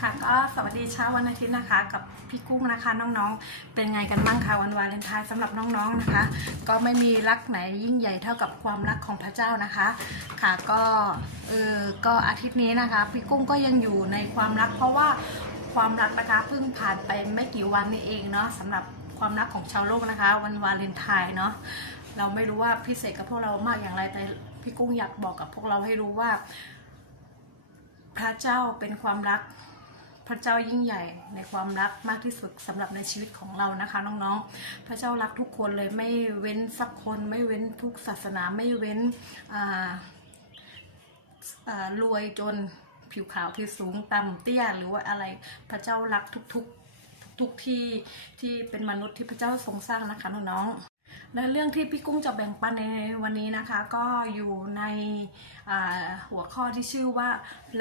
ค่ะก็สวัสดีเช้าวันอาทิตย์นะคะ กับพี่กุ้งนะคะน้องๆ เป็นไงกันบ้างคะวันวาเลนไทน์สำหรับน้องๆนะคะ ก็ไม่มีรักไหนยิ่งใหญ่เท่ากับความรักของพระเจ้านะคะ ค่ะก็เออก็อาทิตย์นี้นะคะพี่กุ้งก็ยังอยู่ในความรัก เพราะว่าความรักนะคะเพิ่งผ่านไปไม่กี่วันนี้เองเนาะสำหรับความรักของชาวโลกนะคะ วันวาเลนไทน์เนาะเราไม่รู้ว่าพิเศษกับพวกเรามากอย่างไรแต่พี่กุ้งอยากบอกกับพวกเราให้รู้ว่า พระเจ้าเป็นความรัก พระเจ้ายิ่งใหญ่ในความรักมากที่สุดสำหรับในชีวิตของเรานะคะน้องๆ พระเจ้ารักทุกคนเลยไม่เว้นสักคนไม่เว้นทุกศาสนาไม่เว้นรวยจนผิวขาวผิวสูงต่ำเตี้ยหรือว่าอะไรพระเจ้ารักทุกๆทุกที่ที่เป็นมนุษย์ที่พระเจ้าทรงสร้างนะคะน้องๆ และเรื่องที่พี่กุ้งจะแบ่งปันในวันนี้นะคะ ก็อยู่ในหัวข้อที่ชื่อว่า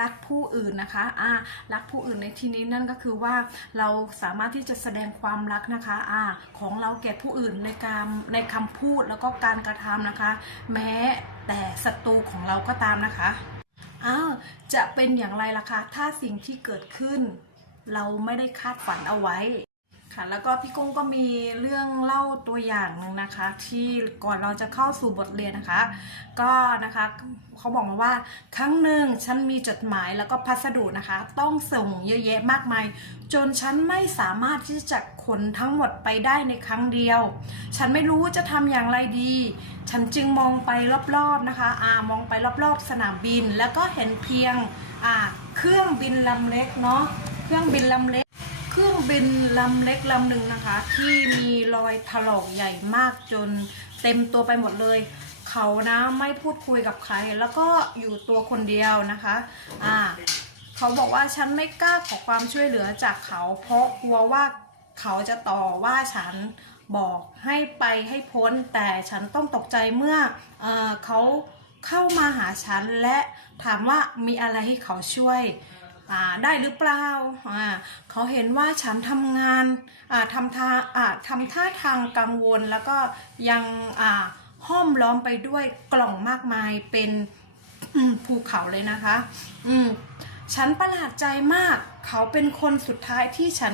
รักผู้อื่นนะคะอ่ารักผู้อื่นในที่นี้นั่นก็คือว่าเราสามารถที่จะแสดงความรักนะคะอ่าของเราแก่ผู้อื่นในการในคำพูดแล้วก็การกระทำนะคะ แม้แต่ศัตรูของเราก็ตามนะคะอ้าวจะเป็นอย่างไรล่ะคะถ้าสิ่งที่เกิดขึ้น เราไม่ได้คาดฝันเอาไว้ ค่ะ แล้วก็พี่กุ้งก็มีเรื่องเล่าตัวอย่างหนึ่งนะคะ ที่ก่อนเราจะเข้าสู่บทเรียนนะคะ ก็นะคะเขาบอกมาว่า ครั้งหนึ่งฉันมีจดหมายแล้วก็พัสดุนะคะ ต้องส่งเยอะแยะมากมาย จนฉันไม่สามารถที่จะขนทั้งหมดไปได้ในครั้งเดียว ฉันไม่รู้จะทำอย่างไรดี ฉันจึงมองไปรอบๆนะคะอามองไปรอบๆ สนามบิน แล้วก็เห็นเพียงอ่าเครื่องบินลำเล็กเนาะเครื่องบินลำเล็ก ครื่องบินลำเล็กลำหนึ่งนะคะ ที่มีรอยถลอกใหญ่มากจนเต็มตัวไปหมดเลย เขานะไม่พูดคุยกับใคร แล้วก็อยู่ตัวคนเดียวนะคะอ่าเขาบอกว่าฉันไม่กล้าขอความช่วยเหลือจากเขา เพราะกลัวว่าเขาจะต่อว่าฉันบอกให้ไปให้พ้น แต่ฉันต้องตกใจเมื่อเออเขาเข้ามาหาฉันและถามว่ามีอะไรให้เขาช่วย ได้หรือเปล่าเขาเห็นว่าฉันทำงานทำท่าทำท่าทางกังวลแล้วก็ยังห้อมล้อมไปด้วยกล่องมากมายเป็นภูเขาเลยนะคะ อืมฉันประหลาดใจมาก เขาเป็นคนสุดท้ายที่ฉัน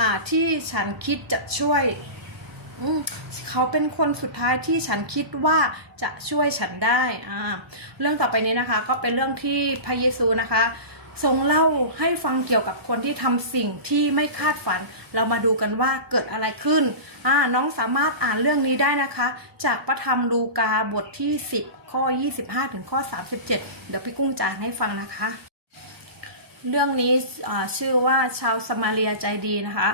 อ่าที่ฉันคิดจะช่วยเขาเป็นคนสุดท้ายที่ฉันคิดว่าจะช่วยฉันได้อ่าเรื่องต่อไปนี้นะคะ ก็เป็นเรื่องที่พระเยซูนะคะ ทรงเล่าให้ฟังเกี่ยวกับคนที่ทำสิ่งที่ไม่คาดฝัน เรามาดูกันว่าเกิดอะไรขึ้นอ่าน้องสามารถอ่านเรื่องนี้ได้นะคะ จากพระธรรมลูกาบทที่ 10 ข้อ 25 ถึงข้อ 37 เดี๋ยวพี่กุ้งจะอ่านให้ฟังนะคะ เรื่องนี้ชื่อว่าชาวสมาเรียใจดีนะคะ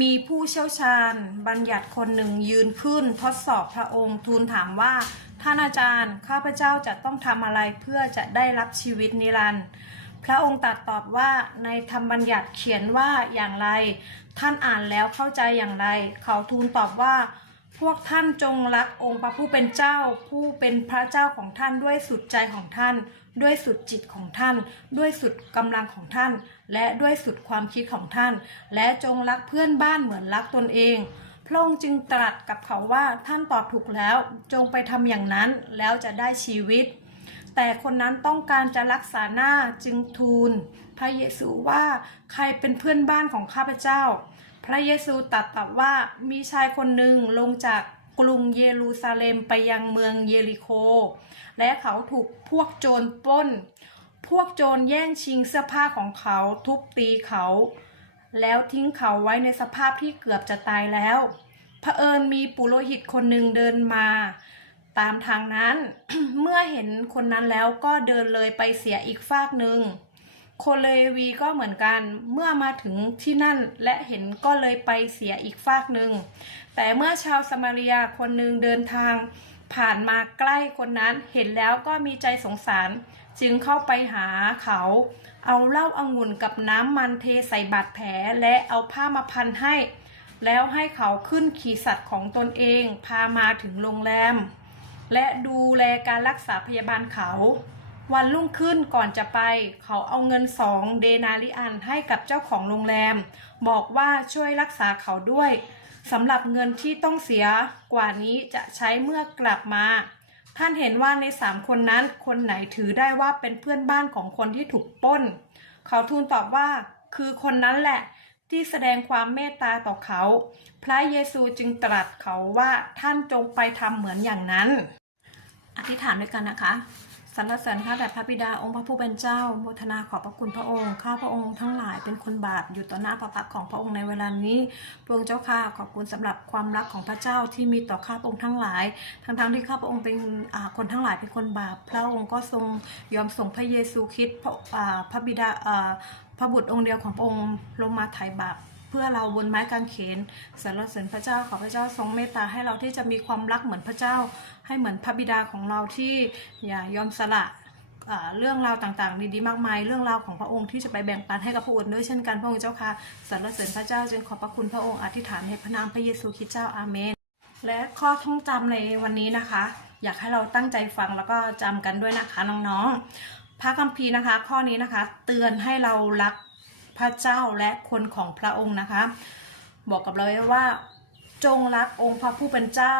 มีผู้เชี่ยวชาญบัญญัติคนหนึ่งยืนขึ้นทดสอบพระองค์ทูลถามว่าท่านอาจารย์ ข้าพเจ้าจะต้องทำอะไรเพื่อจะได้รับชีวิตนิรันดร์ พระองค์ตรัสตอบว่าในธรรมบัญญัติเขียนว่าอย่างไร ท่านอ่านแล้วเข้าใจอย่างไร เขาทูลตอบว่า พวกท่านจงรักองค์พระผู้เป็นเจ้า ผู้เป็นพระเจ้าของท่านด้วยสุดใจของท่าน ด้วยสุดจิตของท่าน ด้วยสุดกำลังของท่าน และด้วยสุดความคิดของท่าน และจงรักเพื่อนบ้านเหมือนรักตนเองพระองค์จึงตรัสกับเขาว่าท่านตอบถูกแล้ว จงไปทำอย่างนั้นแล้วจะได้ชีวิต แต่คนนั้นต้องการจะรักษาหน้าจึงทูล พระเยซูว่าใครเป็นเพื่อนบ้านของข้าพเจ้า พระเยซูตรัสตอบว่ามีชายคนหนึ่งลงจากกรุงเยรูซาเล็มไปยังเมืองเยริโค และเขาถูกพวกโจรปล้น พวกโจรแย่งชิงเสื้อผ้าของเขาทุบตีเขา แล้วทิ้งเขาไว้ในสภาพที่เกือบจะตายแล้วเผอิญมีปุโรหิตคนหนึ่งเดินมา ตามทางนั้น เมื่อเห็นคนนั้นแล้วก็เดินเลยไปเสียอีกฟากหนึ่งโคเลวีก็เหมือนกัน เมื่อมาถึงที่นั่นและเห็นก็เลยไปเสียอีกฟากหนึ่ง แต่เมื่อชาวสมาเรียคนหนึ่งเดินทางผ่านมาใกล้คนนั้นเห็นแล้วก็มีใจสงสาร จึงเข้าไปหาเขา เอาเหล้าอางุ่นกับน้ำมันเทใส่บาดแผลและเอาผ้ามาพันให้ แล้วให้เขาขึ้นขี่สัตว์ของตนเองพามาถึงโรงแรม และดูแลการรักษาพยาบาลเขา วันรุ่งขึ้นก่อนจะไป เขาเอาเงินสองเดนาริอันให้กับเจ้าของโรงแรม บอกว่าช่วยรักษาเขาด้วยสำหรับเงินที่ต้องเสียกว่านี้จะใช้เมื่อกลับมา ท่านเห็นว่าในสามคนนั้นคนไหนถือได้ว่าเป็นเพื่อนบ้านของคนที่ถูกป้น เขาทูลตอบว่าคือคนนั้นแหละที่แสดงความเมตตาต่อเขา พระเยซูจึงตรัสเขาว่าท่านจงไปทำเหมือนอย่างนั้น อธิษฐานด้วยกันนะคะสรรเสริญข้าแต่พระบิดาองค์พระผู้เป็นเจ้าโมทนาขอบพระคุณพระองค์ข้าพระองค์ทั้งหลายเป็นคนบาปอยู่ต่อหน้าพระพักของพระองค์ในเวลานี้พระองค์เจ้าข้าขอบคุณสำหรับความรักของพระเจ้าที่มีต่อข้าพระองค์ทั้งหลาย ทั้งๆที่ข้าพระองค์เป็นคนทั้งหลายเป็นคนบาป พระองค์ก็ทรงยอมส่งพระเยซูคริสต์พระบิดาอ่าพระบุตรองค์เดียวของพระองค์ลงมาไถ่บาป เพื่อเราบนไม้กางเขนสรรเสริญพระเจ้าขอพระเจ้าทรงเมตตาให้เราที่จะมีความรักเหมือนพระเจ้า ให้เหมือนพระบิดาของเราที่อย่ายอมสละเรื่องราวต่างๆ ดีๆ มากมาย เรื่องราวของพระองค์ที่จะไปแบ่งปันให้กับผู้อื่นด้วยเช่นกันพระองค์เจ้าค่ะสรรเสริญพระเจ้าจึงขอบพระคุณพระองค์อธิษฐานในพระนามพระเยซูคริสต์เจ้าอาเมน และข้อท่องจำในวันนี้นะคะ อยากให้เราตั้งใจฟังแล้วก็จำกันด้วยนะคะน้องๆพระคัมภีร์นะคะ ข้อนี้นะคะ เตือนให้เรารัก พระเจ้าและคนของพระองค์นะคะ บอกกับเราไว้ว่า จงรักองค์พระผู้เป็นเจ้า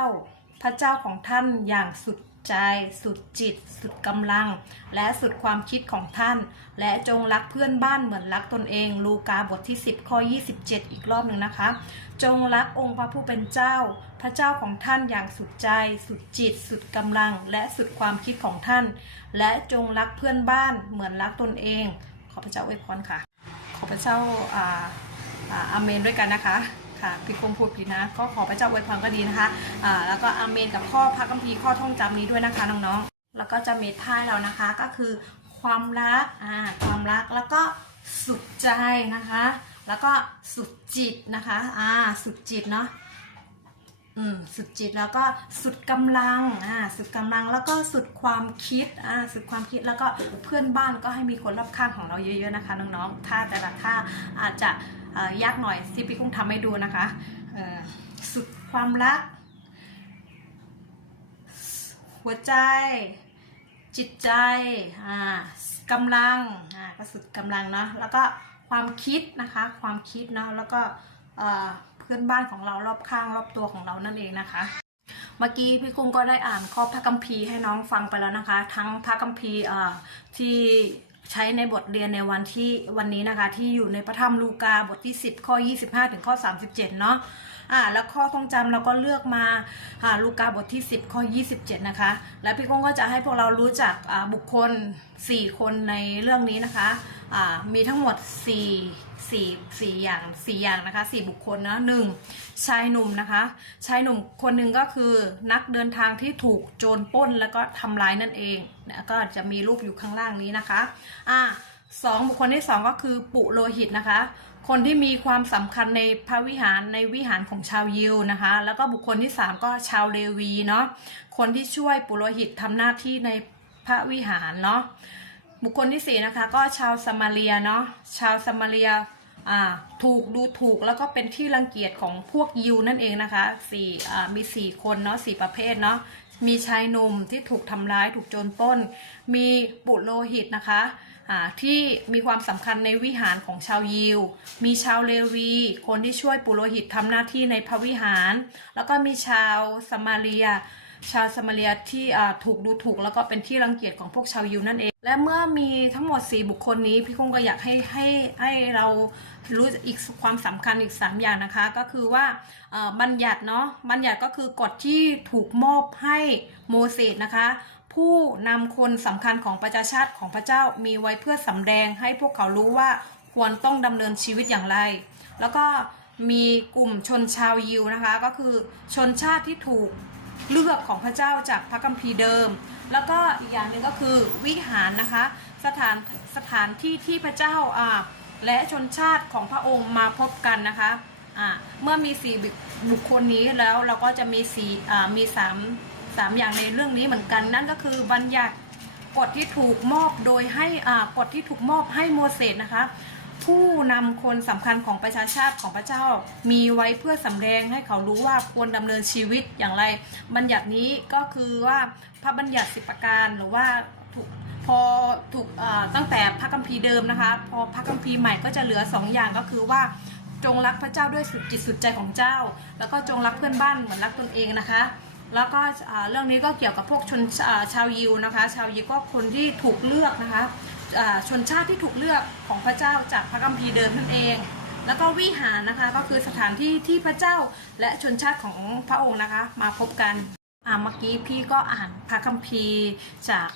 พระเจ้าของท่านอย่างสุดใจสุดจิต สุดกำลัง และสุดความคิดของท่าน และจงรักเพื่อนบ้านเหมือนรักตนเอง ลูกาบทที่ 10 ข้อ 27 อีกรอบหนึ่งนะคะ จงรักองค์พระผู้เป็นเจ้า พระเจ้าของท่านอย่างสุดใจ สุดจิต สุดกำลัง และสุดความคิดของท่าน และจงรักเพื่อนบ้านเหมือนรักตนเอง ขอพระเจ้าอวยพรค่ะ ระเจ้าอ่าอาอาเมนด้วยกันนะคะค่ะผิดคงพูดผิดนะก็ขอพระเจ้าอวยพรก็ดีนะคะอ่าแล้วก็อาเมนกับข้อพระคัมภีร์ข้อท่องจำนี้ด้วยนะคะน้องๆแล้วก็จะเมทท้ายเรานะคะก็คือความรักอ่าความรักแล้วก็สุดใจนะคะ แล้วก็สุดจิตนะคะอ่าสุดจิตเนาะ อืมสุดจิตแล้วก็สุดกำลังอ่าสุดกำลังแล้วก็สุดความคิดอ่าสุดความคิดแล้วก็เพื่อนบ้านก็ให้มีคนรอบข้างของเราเยอะๆนะคะน้องๆถ้าแต่ละท่าอาจจะยากหน่อยซิพี่คงทำให้ดูนะคะสุดความรัก หัวใจ จิตใจอ่ากำลังอ่าก็สุดกำลังเนาะแล้วก็ความคิดนะคะความคิดเนาะแล้วก็อ่อ เพื่อนบ้านของเรารอบข้างรอบตัวของเรานั่นเองนะคะ เมื่อกี้พี่กุ้งก็ได้อ่านข้อพระคัมภีร์ให้น้องฟังไปแล้วนะคะ ทั้งพระคัมภีร์ที่ใช้ในบทเรียนในวันที่วันนี้นะคะ ที่อยู่ในพระธรรมลูกาบทที่ 10 ข้อ 25 ถึงข้อ 37 เนาะอ่าแล้วข้อท่องจำเราก็เลือกมาอ่าลูกาบทที่ 10 ข้อ 27 นะคะ แล้วพี่กุ้งก็จะให้พวกเรารู้จักอ่าบุคคล 4 คนในเรื่องนี้นะคะอ่ามีทั้งหมด 4 4 4อย่าง4อย่างนะคะ4บุคคลนะหนึ่งชายหนุ่มนะคะชายหนุ่มคนหนึ่งก็คือนักเดินทางที่ถูกโจรปล้นแล้วก็ทำร้ายนั่นเองนะก็จะมีรูปอยู่ข้างล่างนี้นะคะอ่าสองบุคคลที่สองก็คือปุโรหิตนะคะคนที่มีความสำคัญในพระวิหารในวิหารของชาวยิวนะคะ แล้วก็บุคคลที่สามก็ชาวเลวีเนาะคนที่ช่วยปุโรหิตทำหน้าที่ในพระวิหารเนาะบุคคลที่สี่นะคะก็ชาวสมาเรียเนาะชาวสมาเรีย ถูกดูถูกแล้วก็เป็นที่รังเกียจของพวกยิวนั่นเองนะคะสี่มีสี่คนเนาะสี่ประเภทเนาะมีชายหนุ่มที่ถูกทำร้ายถูกโจรปล้น มีปุโรหิตนะคะที่มีความสำคัญในวิหารของชาวยิว มีชาวเลวี คนที่ช่วยปุโรหิตทำหน้าที่ในพระวิหาร แล้วก็มีชาวสมาเรีย ชาวสมาเรียที่ถูกดูถูกแล้วก็เป็นที่รังเกียจของพวกชาวยิวนั่นเอง และเมื่อมีทั้งหมด 4 บุคคลนี้ พี่คงก็อยากให้ให้ให้เรารู้อีกความสำคัญอีก 3 อย่างนะคะ ก็คือว่าบัญญัติเนาะบัญญัติก็คือกฎที่ถูกมอบให้โมเสสนะคะผู้นำคนสำคัญของประชาชาติของพระเจ้ามีไว้เพื่อสำแดงให้พวกเขารู้ว่าควรต้องดำเนินชีวิตอย่างไร แล้วก็มีกลุ่มชนชาวยิวนะคะ ก็คือชนชาติที่ถูก เลือกของพระเจ้าจากพระคัมภีร์เดิม แล้วก็อีกอย่างหนึ่งก็คือวิหารนะคะ สถานสถานที่ที่พระเจ้าอ่าและชนชาติของพระองค์มาพบกันนะคะอ่าเมื่อมีสี่บุคคลนี้แล้วเราก็จะมีสี่อ่ามีสามสามอย่างในเรื่องนี้เหมือนกัน นั่นก็คือบัญญัติกฎที่ถูกมอบโดยให้อ่ากฎที่ถูกมอบให้โมเสสนะคะ ผู้นำคนสำคัญของประชาชาติของพระเจ้า มีไว้เพื่อสำแดงให้เขารู้ว่าควรดำเนินชีวิตอย่างไร บัญญัตินี้ก็คือว่าพระบัญญัติสิบประการหรือว่าถูกพอถูกตั้งแต่พระคัมภีร์เดิมนะคะ พอพระคัมภีร์ใหม่ก็จะเหลือสองอย่างก็คือว่าจงรักพระเจ้าด้วยสุดจิตสุดใจของเจ้า แล้วก็จงรักเพื่อนบ้านเหมือนรักตนเองนะคะ แล้วก็เรื่องนี้ก็เกี่ยวกับพวกชนชาวยิวนะคะ ชาวยิวก็คนที่ถูกเลือกนะคะ ชนชาติที่ถูกเลือกของพระเจ้าจากพระคัมภีร์เดิมนั่นเอง แล้วก็วิหารนะคะก็คือสถานที่ที่พระเจ้าและชนชาติของพระองค์นะคะ มาพบกันอ่าเมื่อกี้พี่ก็อ่านพระคัมภีร์จาก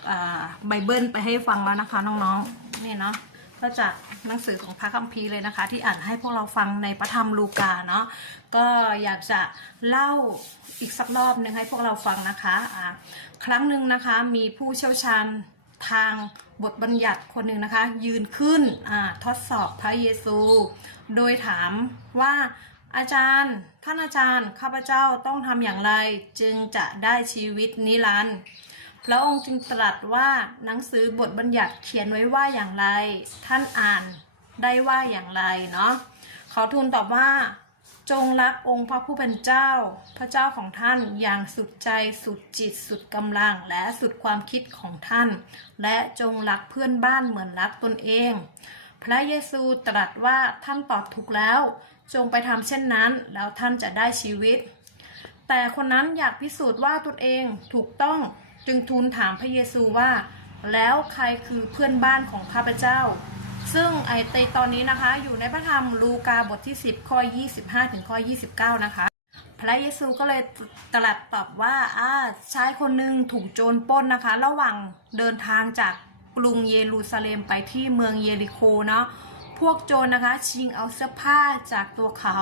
ไบเบิลไปให้ฟังแล้วนะคะน้องๆนี่เนาะก็จากหนังสือของพระคัมภีร์เลยนะคะ ที่อ่านให้พวกเราฟังในพระธรรมลูกาเนาะก็อยากจะเล่าอีกสักรอบหนึ่งให้พวกเราฟังนะคะอ่าครั้งหนึ่งนะคะมีผู้เชี่ยวชาญ ทางบทบัญญัติคนหนึ่งนะคะ ยืนขึ้นทดสอบพระเยซู โดยถามว่าอาจารย์ ท่านอาจารย์ ข้าพเจ้าต้องทำอย่างไรจึงจะได้ชีวิตนิรันดร์พระองค์จึงตรัสว่าหนังสือบทบัญญัติเขียนไว้ว่าอย่างไร ท่านอ่านได้ว่าอย่างไรเนาะเขาทูลตอบว่า จงรักองค์พระผู้เป็นเจ้า พระเจ้าของท่านอย่างสุดใจสุดจิตสุดกำลังและสุดความคิดของท่าน และจงรักเพื่อนบ้านเหมือนรักตนเอง พระเยซูตรัสว่าท่านตอบถูกแล้ว จงไปทำเช่นนั้น แล้วท่านจะได้ชีวิต แต่คนนั้นอยากพิสูจน์ว่าตนเองถูกต้องจึงทูลถามพระเยซูว่า แล้วใครคือเพื่อนบ้านของข้าพเจ้า ซึ่งไอในตอนนี้นะคะอยู่ในพระธรรมลูกาบทที่ 10 ข้อ 25 ถึงข้อ 29 นะคะ พระเยซูก็เลยตรัสตอบว่าอาชายคนหนึ่งถูกโจรปล้นนะคะ ระหว่างเดินทางจากกรุงเยรูซาเล็มไปที่เมืองเยริโคเนาะพวกโจรนะคะ ชิงเอาเสื้อผ้าจากตัวเขา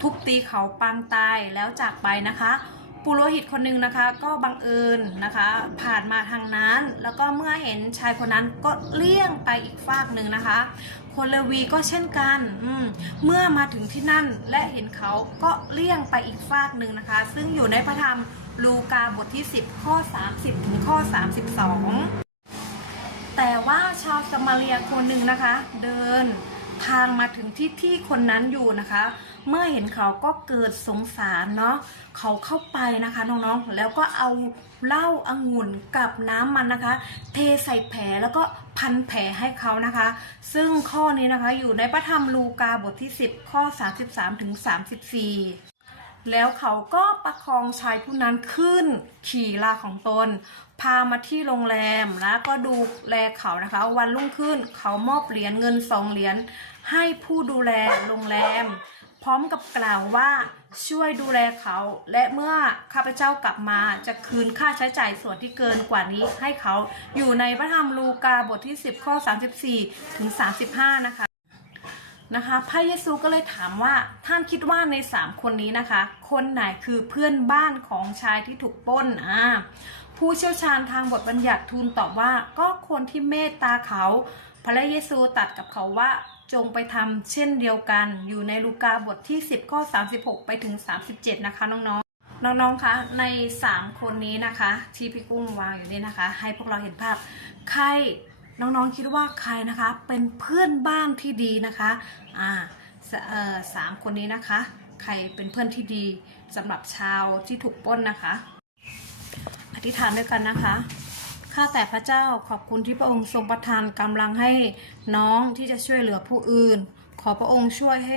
ทุบตีเขาปางตายแล้วจากไปนะคะ ปุโรหิตคนหนึ่งนะคะ ก็บังเอิญนะคะ ผ่านมาทางนั้น แล้วก็เมื่อเห็นชายคนนั้นก็เลี่ยงไปอีกฝากหนึ่งนะคะ คนเลวีก็เช่นกันมเมื่อมาถึงที่นั่นและเห็นเขาก็เลี่ยงไปอีกฝากหนึ่งนะคะ ซึ่งอยู่ในพระธรรมลูกาบทที่ 10 ข้อ 30 ถึงข้อ 32 แต่ว่าชาวสมาเรียคนหนึ่งนะคะ เดินทางมาถึงที่ที่คนนั้นอยู่นะคะ เมื่อเห็นเขาก็เกิดสงสารเนาะเขาเข้าไปนะคะน้องๆแล้วก็เอาเหล้าอางุ่นกับน้ำมันนะคะ เทใส่แผลแล้วก็พันแผลให้เขานะคะ ซึ่งข้อนี้นะคะอยู่ในพระธรรมลูกาบทที่ 10 ข้อ 33ถึง34แล้วเขาก็ประคองชายผู้นั้นขึ้นขี่ลาของตน พามาที่โรงแรมแล้วก็ดูแลเขานะคะ วันรุ่งขึ้นเขามอบเหรียญเงินสองเหรียญให้ผู้ดูแลโรงแรม ร้อมกับกล่าวว่าช่วยดูแลเขา และเมื่อข้าพเจ้ากลับมาจะคืนค่าใช้จ่ายส่วนที่เกินกว่านี้ให้เขาอยู่ในพระธรรมลูกาบทที่ 10 ข้อ 34 ถึง 35 นะคะนะคะพระเยซูก็เลยถามว่าท่านคิดว่าในสามคนนี้นะคะ คนไหนคือเพื่อนบ้านของชายที่ถูกปล้นอ่าผู้เชี่ยวชาญทางบทบัญญัติทูลตอบว่าก็คนที่เมตตาเขา พระเยซูตัดกับเขาว่า จงไปทำเช่นเดียวกัน อยู่ในลูกาบทที่ 10 ข้อ 36 ไปถึง 37 นะคะน้องๆ น้องๆ คะ ใน 3 คนนี้นะคะ ที่พี่กุ้งวางอยู่นี่นะคะ ให้พวกเราเห็นภาพ ใคร น้องๆ คิดว่าใครนะคะ เป็นเพื่อนบ้านที่ดีนะคะ อ่าสามคนนี้นะคะ ใครเป็นเพื่อนที่ดีสำหรับชาวที่ถูกป้นนะคะ อธิษฐานด้วยกันนะคะ ข้าแต่พระเจ้าขอบคุณที่พระองค์ทรงประทานกำลังให้น้องที่จะช่วยเหลือผู้อื่น ขอพระองค์ช่วยให้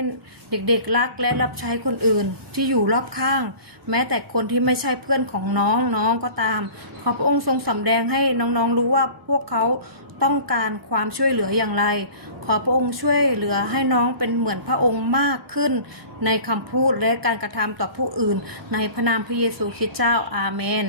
เด็กๆรักและรับใช้คนอื่น ที่อยู่รอบข้าง แม้แต่คนที่ไม่ใช่เพื่อนของน้องน้องก็ตาม ขอพระองค์ทรงสำแดงให้น้องๆรู้ว่าพวกเขาต้องการความช่วยเหลืออย่างไร ขอพระองค์ช่วยเหลือให้น้องเป็นเหมือนพระองค์มากขึ้น ในคำพูดและการกระทำต่อผู้อื่น ในพระนามพระเยซูคริสต์เจ้าอาเมน